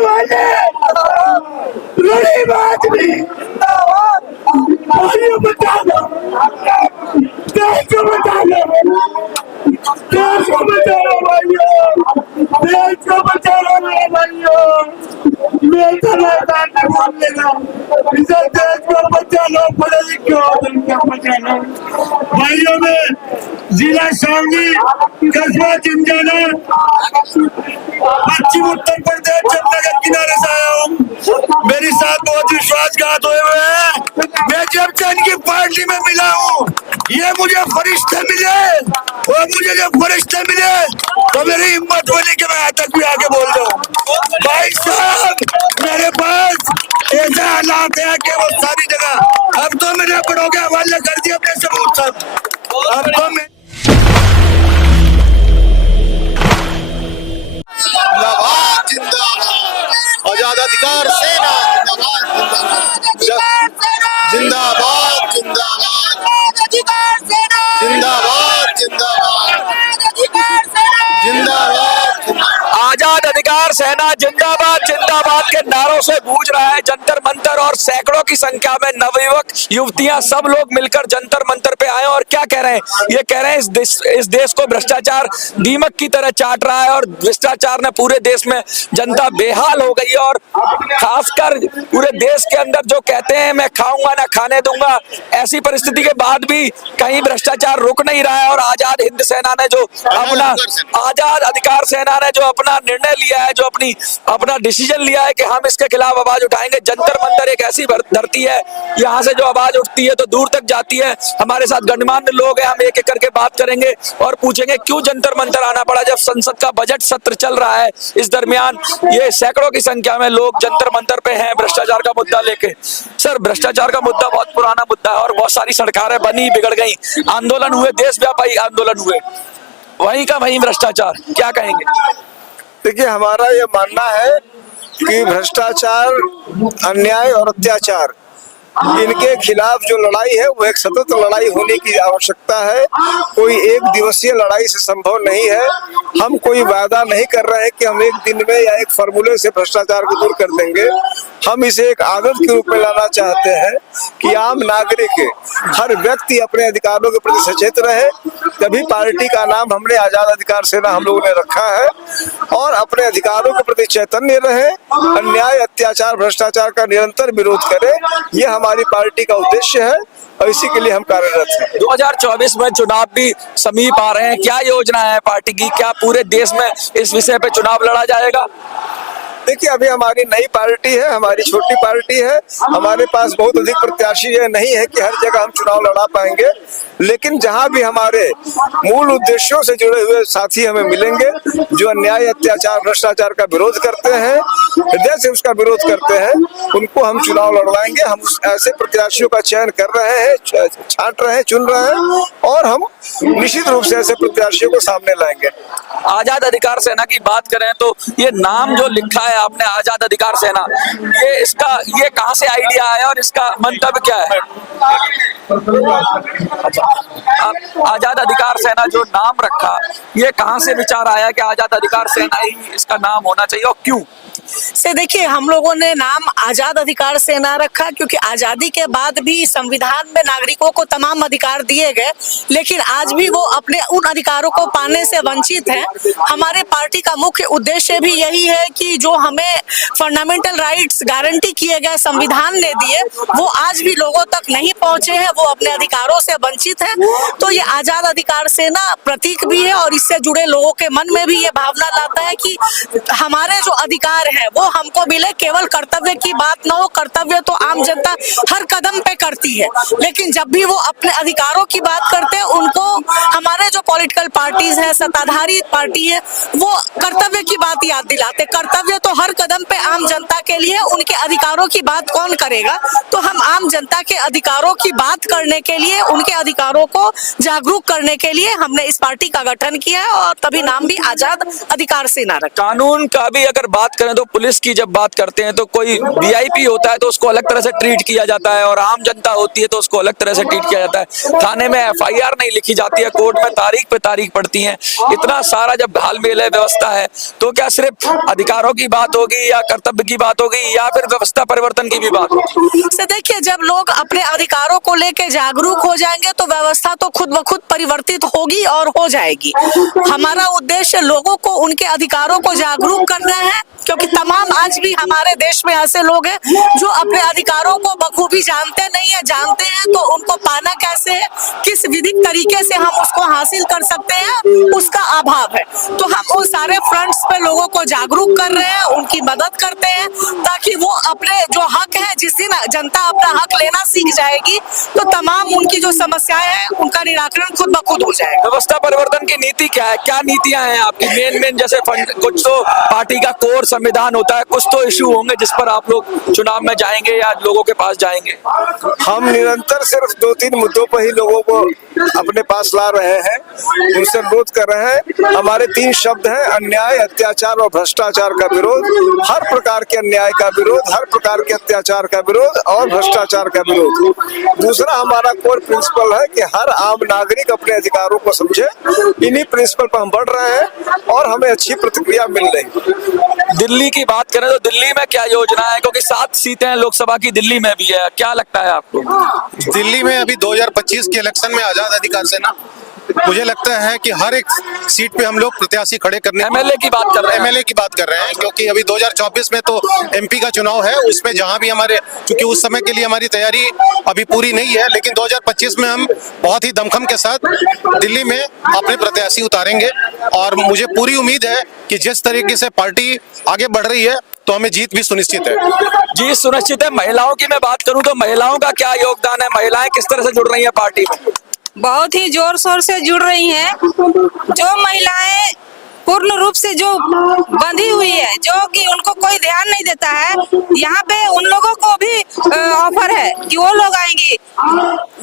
वाले गरीब आदमी भाइयों बचा लो, देश को बचा लो, देश को बचा लो भाइयों, देश को बचा लो मेरे भाइयों। मेरे इसे देश को बचा लो, पढ़े लिखे हो को बचा लो भाइयों। में जिला शामली, कस्बा जिंजाना, पश्चिम उत्तर प्रदेश जमनगर किनारे से आया हूँ। मेरी साथ बहुत विश्वासघात हुए हुए हैं। मैं जब से इनकी पार्टी में मिला हूँ, ये मुझे फरिश्ते मिले और मुझे जब फरिश्ते मिले तो मेरी हिम्मत बनी कि मैं यहाँ तक भी आगे बोल रहा हूँ। भाई साहब, मेरे पास ऐसे हालात है कि वो सारी जगह अब तो मैंने बड़ों के हवाले कर दिया अपने सबूत सब। अब तो मैं जिंदाबाद जिंदाबाद आजाद अधिकार सेना जिंदाबाद जिंदाबाद जिंदाबाद जिंदाबाद। आजाद अधिकार सेना जिंदाबाद जिंदाबाद के नारों से गूंज रहा है जंतर मंतर और सैकड़ों की संख्या में नवयुवक युवतियां सब लोग मिलकर जंतर मंतर पे आए और क्या कह रहे हैं? ये कह रहे हैं इस देश को भ्रष्टाचार दीमक की तरह चाट रहा है और भ्रष्टाचार ने पूरे देश में जनता बेहाल हो गई है और खासकर पूरे देश के अंदर जो कहते हैं मैं खाऊंगा ना खाने दूंगा, ऐसी परिस्थिति के बाद भी कहीं भ्रष्टाचार रुक नहीं रहा है। और आजाद हिंद सेना ने जो अपना आजाद अधिकार सेना ने जो अपना निर्णय लिया है, जो अपना डिसीजन लिया है कि हम इसके खिलाफ आवाज उठाएंगे। जंतर मंतर एक ऐसी धरती है, यहाँ से जो आवाज उठती है तो दूर तक जाती है। हमारे साथ गणमान्य लोग हैं, हम एक एक करके बात करेंगे और पूछेंगे क्यों जंतर मंतर आना पड़ा जब संसद का बजट सत्र चल रहा है। इस दरमियान ये सैकड़ों की संख्या में लोग जंतर मंतर पे हैं भ्रष्टाचार का मुद्दा लेके। सर, भ्रष्टाचार का मुद्दा बहुत पुराना मुद्दा है और बहुत सारी सरकारें बनी बिगड़ गई, आंदोलन हुए, देशव्यापी आंदोलन हुए, वहीं का वहीं भ्रष्टाचार, क्या कहेंगे? देखिए, हमारा ये मानना है कि भ्रष्टाचार, अन्याय और अत्याचार, इनके खिलाफ जो लड़ाई है वो एक सतत लड़ाई होने की आवश्यकता है। कोई एक दिवसीय लड़ाई से संभव नहीं है। हम कोई वादा नहीं कर रहे हैं कि हम एक दिन में या एक फॉर्मूले से भ्रष्टाचार को दूर कर देंगे। हम इसे एक आदत के रूप में लाना चाहते हैं कि आम नागरिक, हर व्यक्ति अपने अधिकारों के प्रति सचेत रहे। तभी पार्टी का नाम हमने आजाद अधिकार सेना हम लोगों ने रखा है और अपने अधिकारों के प्रति चैतन्य रहे, अन्याय, अत्याचार, भ्रष्टाचार का निरंतर विरोध करे। ये हमारी पार्टी का उद्देश्य है और इसी के लिए हम कार्यरत हैं। 2024 में चुनाव भी समीप आ रहे हैं, क्या योजना है पार्टी की? क्या पूरे देश में इस विषय पे चुनाव लड़ा जाएगा? देखिए, अभी हमारी नई पार्टी है, हमारी छोटी पार्टी है, हमारे पास बहुत अधिक प्रत्याशी है, नहीं है कि हर जगह हम चुनाव लड़ा पाएंगे, लेकिन जहां भी हमारे मूल उद्देश्यों से जुड़े हुए साथी हमें मिलेंगे, जो अन्याय, अत्याचार, भ्रष्टाचार का विरोध करते हैं, हृदय से उसका विरोध करते हैं, उनको हम चुनाव लड़वाएंगे। हम ऐसे प्रत्याशियों का चयन कर रहे हैं, छांट रहे हैं, चुन रहे हैं और हम निश्चित रूप से ऐसे प्रत्याशियों को सामने लाएंगे। आजाद अधिकार सेना की बात करें तो ये नाम जो लिखा है आपने आजाद अधिकार सेना, ये कहां से आइडिया आया और इसका मंतव्य क्या है? अच्छा, आजाद अधिकार सेना जो नाम रखा, ये कहां से विचार आया कि आजाद अधिकार सेना ही इसका नाम होना चाहिए और क्यों? से देखिए, हम लोगों ने नाम आजाद अधिकार सेना रखा क्योंकि आजादी के बाद भी संविधान में नागरिकों को तमाम अधिकार दिए गए, लेकिन आज भी वो अपने उन अधिकारों को पाने से वंचित हैं। हमारे पार्टी का मुख्य उद्देश्य भी यही है कि जो हमें फंडामेंटल राइट्स गारंटी किए गए संविधान ने दिए, वो आज भी लोगों तक नहीं पहुंचे हैं, वो अपने अधिकारों से वंचित हैं। तो ये आजाद अधिकार सेना प्रतीक भी है और इससे जुड़े लोगों के मन में भी ये भावना लाता है कि हमारे जो अधिकार है वो हमको मिले। केवल कर्तव्य की बात ना हो, कर्तव्य तो आम जनता हर कदम पे करती है, लेकिन जब भी वो अपने अधिकारों की बात करते हैं, उनको हमारे जो पॉलिटिकल पार्टीज हैं, सत्ताधारी पार्टी है, वो कर्तव्य की बात याद दिलाते। कर्तव्य तो हर कदम पे आम जनता के लिए, उनके अधिकारों की बात कौन करेगा? तो हम आम जनता के अधिकारों की बात करने के लिए, उनके अधिकारों को जागरूक करने के लिए हमने इस पार्टी का गठन किया है और तभी नाम भी आजाद अधिकार सेना रखा। कानून का भी अगर बात करें तो पुलिस की जब जब बात करते हैं तो कोई वीआईपी होता है तो उसको अलग तरह से ट्रीट किया जाता है और आम जनता होती है तो उसको अलग तरह से ट्रीट किया जाता है। थाने में एफआईआर नहीं लिखी जाती है, कोर्ट में तारीख पे तारीख पड़ती है। इतना सारा जब घालमेल है, व्यवस्था है, तो क्या सिर्फ अधिकारों की बात होगी या कर्तव्य की बात होगी या फिर व्यवस्था परिवर्तन की भी बात होगी? से देखिए, जब लोग अपने अधिकारों को लेके जागरूक हो जाएंगे तो व्यवस्था तो खुद ब खुद परिवर्तित होगी और हो जाएगी। हमारा उद्देश्य लोगों को उनके अधिकारों को जागरूक करना है, क्योंकि तमाम आज भी हमारे देश में ऐसे लोग हैं जो अपने अधिकारों को बखूबी जानते नहीं है, जानते हैं तो उनको पाना कैसे है, किस विधिक तरीके से हम उसको हासिल कर सकते हैं, उसका अभाव है। तो हम उन सारे फ्रंट्स पे लोगों को जागरूक कर रहे हैं, उनकी मदद करते हैं ताकि वो अपने जो हक है, जिस दिन जनता अपना हक लेना सीख जाएगी तो तमाम उनकी जो समस्याएं हैं उनका निराकरण खुद ब खुद हो जाएगा। व्यवस्था परिवर्तन की नीति क्या है, क्या नीतियां हैं आपकी? मेन जैसे फंड, कुछ तो पार्टी का कोर संविधान होता है, कुछ तो इशू होंगे जिस पर आप लोग चुनाव में जाएंगे या लोगों के पास जाएंगे। हम निरंतर सिर्फ 2-3 मुद्दों पर ही लोगों को अपने पास ला रहे हैं, उनसे अनुरोध कर रहे हैं। हमारे 3 शब्द हैं: अन्याय, अत्याचार और भ्रष्टाचार का विरोध। हर प्रकार के अन्याय का विरोध, हर प्रकार के अत्याचार का विरोध और भ्रष्टाचार का विरोध। दूसरा हमारा कोर प्रिंसिपल है कि हर आम नागरिक अपने अधिकारों को समझे। इन्हीं प्रिंसिपल पर हम बढ़ रहे हैं और हमें अच्छी प्रतिक्रिया मिल रही। दिल्ली की बात करें तो दिल्ली में क्या योजना है, क्योंकि 7 सीटें लोकसभा की दिल्ली में भी है, क्या लगता है आपको? दिल्ली में अभी 2025 के इलेक्शन में आजाद अधिकार सेना, मुझे लगता है कि हर एक सीट पे हम लोग प्रत्याशी खड़े करने, एमएलए की बात कर रहे हैं, एमएलए की बात कर रहे हैं, क्योंकि अभी 2024 में तो एमपी का चुनाव है, उसमें जहां भी हमारे, क्योंकि उस समय के लिए हमारी तैयारी अभी पूरी नहीं है, लेकिन 2025 में हम बहुत ही दमखम के साथ दिल्ली में अपने प्रत्याशी उतारेंगे और मुझे पूरी उम्मीद है कि जिस तरीके से पार्टी आगे बढ़ रही है तो हमें जीत भी सुनिश्चित है। जीत सुनिश्चित है। महिलाओं की मैं बात करूं तो महिलाओं का क्या योगदान है, महिलाएं किस तरह से जुड़ रही है पार्टी में? बहुत ही जोर शोर से जुड़ रही हैं। जो महिलाएं पूर्ण रूप से जो बंधी हुई है, जो कि उनको कोई ध्यान नहीं देता है, यहाँ पे उन लोगों को भी ऑफर है कि वो लोग आएंगी।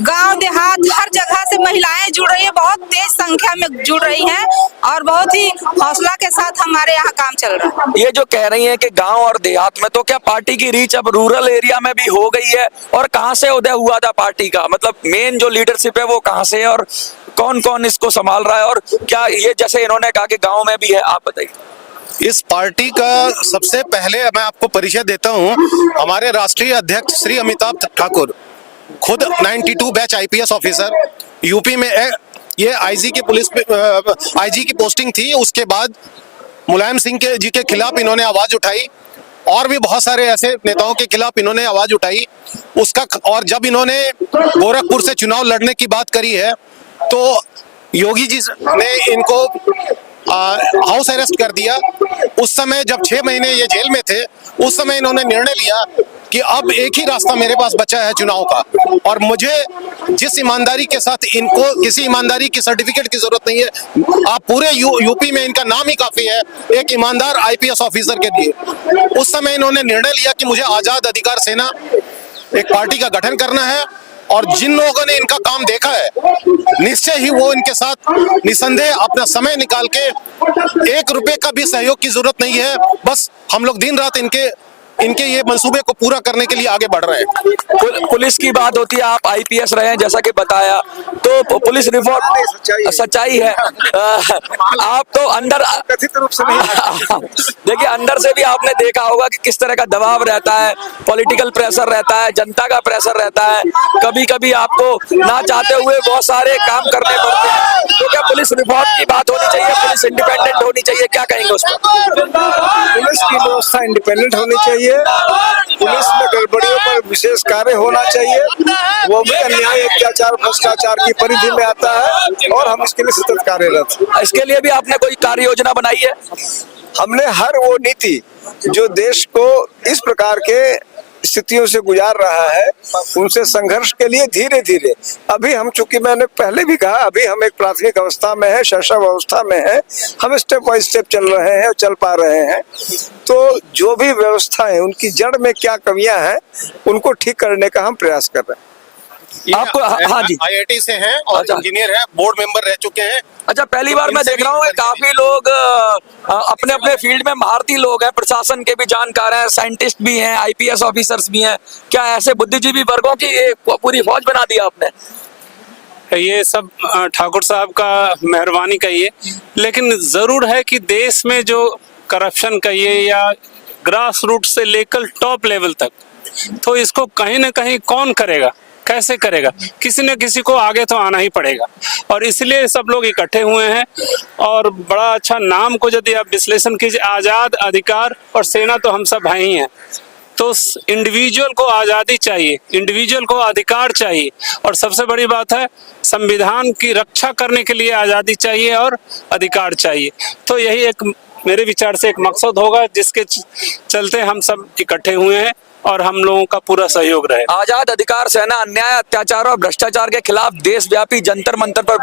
गांव देहात हर जगह से महिलाएं जुड़ रही है, बहुत तेज संख्या में जुड़ रही हैं और बहुत ही हौसला के साथ हमारे यहाँ काम चल रहा है। ये जो कह रही हैं कि गांव और देहात में, तो क्या पार्टी की रीच अब रूरल एरिया में भी हो गई है? और कहां से उदय हुआ था पार्टी का, मतलब मेन जो लीडरशिप है वो कहां से है और कौन कौन इसको संभाल रहा है? और क्या ये जैसे इन्होंने कहा कि गांव में भी है, आप बताइए। इस पार्टी का सबसे पहले मैं आपको परिचय देता हूं। हमारे राष्ट्रीय अध्यक्ष श्री अमिताभ ठाकुर खुद 92 बैच आईपीएस ऑफिसर, यूपी में ये आईजी की पुलिस आईजी की पोस्टिंग थी। उसके बाद मुलायम सिंह जी के खिलाफ इन्होंने आवाज उठाई और भी बहुत सारे ऐसे नेताओं के खिलाफ इन्होंने आवाज उठाई उसका। और जब इन्होंने गोरखपुर से चुनाव लड़ने की बात करी है तो योगी जी ने इनको हाउस अरेस्ट कर दिया। उस समय जब 6 महीने ये जेल में थे, उस समय इन्होंने निर्णय लिया कि अब एक ही रास्ता मेरे पास बचा है चुनाव का, और मुझे जिस ईमानदारी के साथ, इनको किसी ईमानदारी की सर्टिफिकेट की जरूरत नहीं है, आप पूरे यूपी में इनका नाम ही काफी है एक ईमानदार आईपीएस ऑफिसर के लिए। उस समय इन्होंने निर्णय लिया कि मुझे आजाद अधिकार सेना एक पार्टी का गठन करना है, और जिन लोगों ने इनका काम देखा है निश्चय ही वो इनके साथ निसंदेह अपना समय निकाल के, 1 रुपए का भी सहयोग की जरूरत नहीं है, बस हम लोग दिन रात इनके ये मंसूबे को पूरा करने के लिए आगे बढ़ रहे हैं। पुलिस की बात होती है, आप आईपीएस रहे हैं जैसा कि बताया, तो पुलिस रिफॉर्म सच्चाई है। आप तो अंदर कथित रूप से नहीं देखिए, अंदर से भी आपने देखा होगा कि किस तरह का दबाव रहता है, पॉलिटिकल प्रेशर रहता है, जनता का प्रेशर रहता है, कभी कभी आपको ना चाहते हुए बहुत सारे काम करने पड़ते हैं। तो क्या पुलिस रिफॉर्म की बात होनी चाहिए, पुलिस इंडिपेंडेंट होनी चाहिए, क्या कहेंगे उस पर? पुलिस की व्यवस्था इंडिपेंडेंट होनी चाहिए, पुलिस में गड़बड़ियों पर विशेष कार्य होना चाहिए, वो भी अन्याय, अत्याचार, भ्रष्टाचार की परिधि में आता है और हम इसके लिए सतत कार्यरत। इसके लिए भी आपने कोई कार्य योजना बनाई है? हमने हर वो नीति जो देश को इस प्रकार के स्थितियों से गुजार रहा है, उनसे संघर्ष के लिए धीरे धीरे, अभी हम, चूंकि मैंने पहले भी कहा, अभी हम एक प्राथमिक अवस्था में है, शैशव अवस्था में है, हम स्टेप बाय स्टेप चल रहे हैं और चल पा रहे हैं। तो जो भी व्यवस्था है उनकी जड़ में क्या कमियां हैं उनको ठीक करने का हम प्रयास कर रहे हैं। आपको हाँ जी। IIT से हैं और अच्छा। इंजीनियर हैं, बोर्ड मेंबर रह चुके हैं। अच्छा, पहली बार मैं देख रहा हूँ कि काफी लोग अपने अपने फील्ड में महारती लोग हैं, प्रशासन के भी जानकार हैं, साइंटिस्ट भी हैं, IPS ऑफिसर्स भी हैं। क्या ऐसे बुद्धिजीवी वर्गों की ये पूरी फौज बना दिया आपने? ये सब ठाकुर साहब का मेहरबानी कहिए, लेकिन जरूर है कि देश में जो करप्शन कहिए या ग्रास रूट से लेकर टॉप लेवल तक, तो इसको कहीं ना कहीं कौन करेगा, कैसे करेगा? किसी न किसी को आगे तो आना ही पड़ेगा, और इसलिए सब लोग इकट्ठे हुए हैं। और बड़ा अच्छा नाम को यदि आप विश्लेषण कीजिए, आजाद, अधिकार और सेना, तो हम सब भाई ही हैं। तो इंडिविजुअल को आज़ादी चाहिए, इंडिविजुअल को अधिकार चाहिए, और सबसे बड़ी बात है संविधान की रक्षा करने के लिए आज़ादी चाहिए और अधिकार चाहिए। तो यही एक मेरे विचार से एक मकसद होगा जिसके चलते हम सब इकट्ठे हुए हैं और हम लोगों का पूरा सहयोग रहे। आजाद अधिकार सेना अन्याय, अत्याचार और भ्रष्टाचार के खिलाफ देशव्यापी जंतर मंतर पर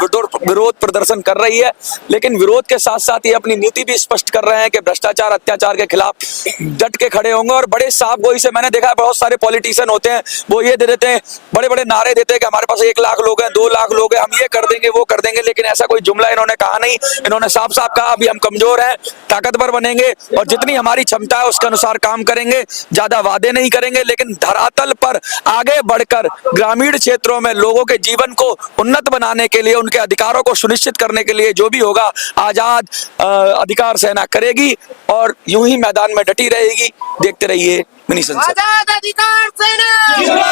विरोध प्रदर्शन कर रही है, लेकिन विरोध के साथ साथ ये अपनी नीति भी स्पष्ट कर रहे हैं कि भ्रष्टाचार, अत्याचार के खिलाफ डट के खड़े होंगे। और बड़े साफ गोई से मैंने देखा है, बहुत सारे पॉलिटिशियन होते हैं, वो ये दे देते हैं, बड़े बड़े नारे देते हैं कि हमारे पास 1 लाख लोग हैं, 2 लाख लोग हैं, हम ये कर देंगे, वो कर देंगे, लेकिन ऐसा कोई जुमला इन्होंने कहा नहीं। इन्होंने साफ साफ कहा अभी हम कमजोर हैं, ताकतवर बनेंगे और जितनी हमारी क्षमता है उसके अनुसार काम करेंगे, ज्यादा वादे नहीं करेंगे, लेकिन धरातल पर आगे बढ़कर ग्रामीण क्षेत्रों में लोगों के जीवन को उन्नत बनाने के लिए, उनके अधिकारों को सुनिश्चित करने के लिए जो भी होगा आजाद अधिकार सेना करेगी और यूं ही मैदान में डटी रहेगी। देखते रहिए मिनी संसद। आजाद अधिकार सेना